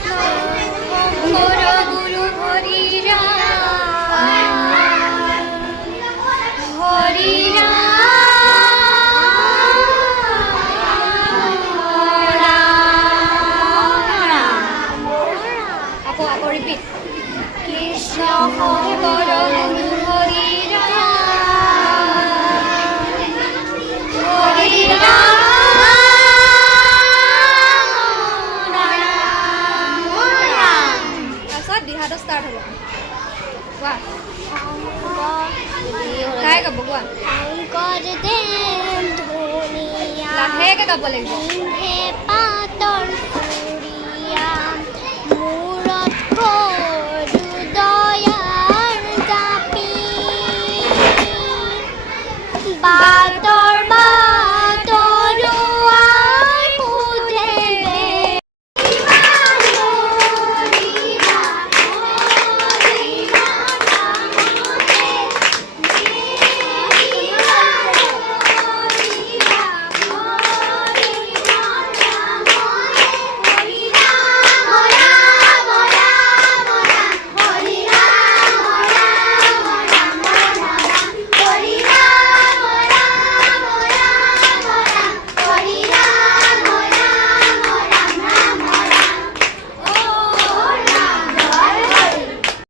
শংকৰ গুৰু হৰি ৰাম হৰি আকৌ ৰিপিট কৃষ্ণ শংকৰ গুৰু হৰি ৰাম হৰি ৰাম দিহাটো ষ্টাৰ্ট হ'ব কোৱা গাই গাব কোৱা লাহেকৈ গাব লাগিব